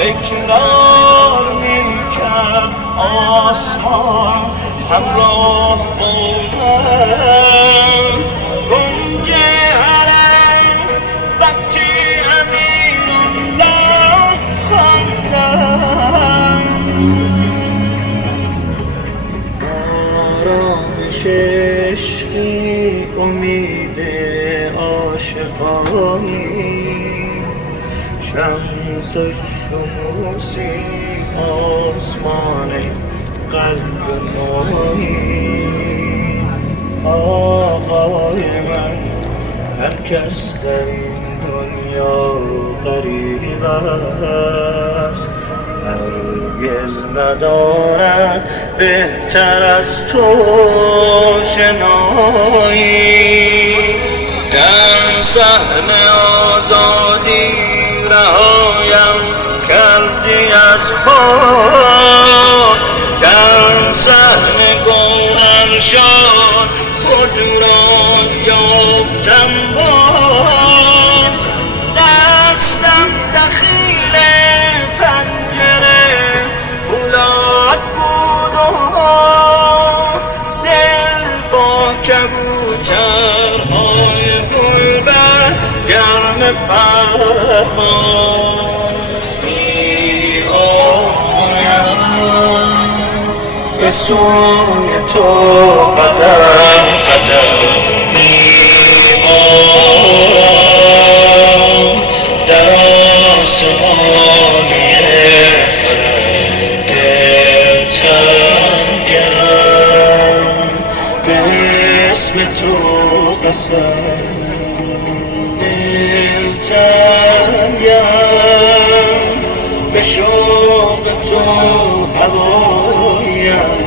تکرار میکرد آسمان همراه با من گنجهرم وقتی امین‌الله خواندم آرامش عشقی امید عاشقانی شمس شموسی آسمان قلب مایی آقای من هر کس در این دنیا غریب است هرگز ندارد بهتر از تو شنایی در صحن آزادی رهایم کردی از خود در صحن گوهرشان خود را یافتم باز دستم دخیل پنجره فولاد بود و دل با کبوترهای گلبر گرم پرواز به سوی تو قدم قدم می‌آیم در آسمان فلک دلتنگم به اسم تو قسم دلتنگم به شوق تو هوایم